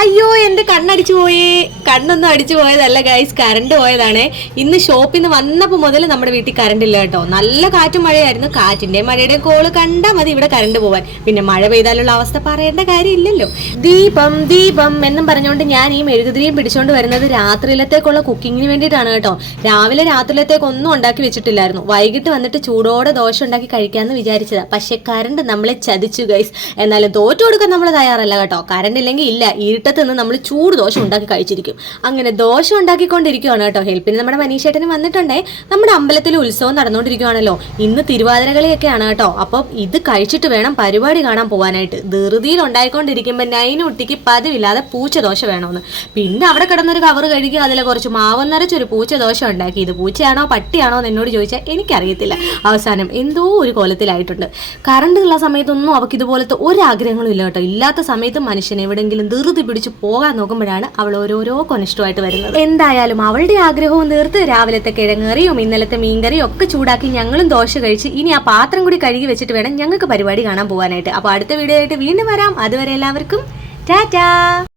അയ്യോ എന്റെ കണ്ണടിച്ചു പോയേ. കണ്ണൊന്നും അടിച്ചു പോയതല്ല ഗൈസ്, കറണ്ട് പോയതാണേ. ഇന്ന് ഷോപ്പിൽ നിന്ന് വന്നപ്പോൾ മുതൽ നമ്മുടെ വീട്ടിൽ കറണ്ട് ഇല്ല കേട്ടോ. നല്ല കാറ്റും മഴയായിരുന്നു. കാറ്റിന്റെ മഴയുടെ കോള് കണ്ടാൽ മതി ഇവിടെ കറണ്ട് പോവാൻ. പിന്നെ മഴ പെയ്താലുള്ള അവസ്ഥ പറയേണ്ട കാര്യമില്ലല്ലോ. ദീപം ദീപം എന്നും പറഞ്ഞുകൊണ്ട് ഞാൻ ഈ മെഴുകുതിരിയും പിടിച്ചോണ്ട് വരുന്നത് രാത്രിയിലത്തേക്കുള്ള കുക്കിങ്ങിന് വേണ്ടിയിട്ടാണ് കേട്ടോ. രാവിലെ രാത്രിയിലത്തേക്ക് ഒന്നും ഉണ്ടാക്കി വെച്ചിട്ടില്ലായിരുന്നു. വൈകിട്ട് വന്നിട്ട് ചൂടോടെ ദോശ ഉണ്ടാക്കി കഴിക്കാമെന്ന് വിചാരിച്ചതാ. പക്ഷെ കറണ്ട് നമ്മളെ ചതിച്ചു ഗൈസ്. എന്നാലും തോറ്റു കൊടുക്കാൻ നമ്മൾ തയ്യാറല്ല കേട്ടോ. കറണ്ട് ഇല്ലെങ്കിൽ ഇല്ല, ഇരുട്ടത്ത് നിന്ന് നമ്മൾ ചൂട് ദോശ ഉണ്ടാക്കി കഴിച്ചിരിക്കും. അങ്ങനെ ദോശ ഉണ്ടാക്കിക്കൊണ്ടിരിക്കുകയാണ് കേട്ടോ. ഹെൽപ്പിന് നമ്മുടെ മനീഷേട്ടന് വന്നിട്ടുണ്ടേ. നമ്മുടെ അമ്പലത്തിൽ ഉത്സവം നടന്നുകൊണ്ടിരിക്കുകയാണല്ലോ. ഇന്ന് തിരുവാതിരകളിയൊക്കെയാണ് കേട്ടോ. അപ്പം ഇത് കഴിച്ചിട്ട് വേണം പരിപാടി കാണാൻ പോകാനായിട്ട്. ധൃതിയിൽ ഉണ്ടായിക്കൊണ്ടിരിക്കുമ്പോൾ നൈനൂട്ടിക്ക് പതിവില്ലാതെ പൂച്ച ദോശ വേണമെന്ന്. പിന്നെ അവിടെ കിടന്നൊരു കവർ കഴുകി അതിലെ കുറച്ച് മാവ് നിറച്ചൊരു പൂച്ച ദോശ ഉണ്ടാക്കി. ഇത് പൂച്ചയാണോ പട്ടിയാണോ എന്ന് എന്നോട് ചോദിച്ചാൽ എനിക്കറിയത്തില്ല. അവസാനം എന്തോ ഒരു കോലത്തിലായിട്ടുണ്ട്. കറണ്ട് ഉള്ള സമയത്തൊന്നും അവൾക്ക് ഇതുപോലത്തെ ഒരാഗ്രഹങ്ങളും ഇല്ല കേട്ടോ. ഇല്ലാത്ത സമയത്ത് മനുഷ്യൻ എവിടെയെങ്കിലും ധൃതി പിടിച്ച് പോകാൻ നോക്കുമ്പോഴാണ് അവൾ ഓരോരോ കൊനിഷ്ടമായിട്ട് വരുന്നത്. എന്തായാലും അവളുടെ ആഗ്രഹവും തീർത്ത് രാവിലത്തെ കിഴങ്ങറിയും ഇന്നലത്തെ മീൻകറിയും ഒക്കെ ചൂടാക്കി ഞങ്ങളും ദോശ കഴിച്ച് ഇനി ആ പാത്രം കൂടി കഴുകി വെച്ചിട്ട് വേണം ഞങ്ങൾക്ക് പരിപാടി കാണാൻ പോകാനായിട്ട്. അപ്പോൾ അടുത്ത വീഡിയോ ആയിട്ട് വീണ്ടും വരാം. അതുവരെ എല്ലാവർക്കും ടാറ്റാ.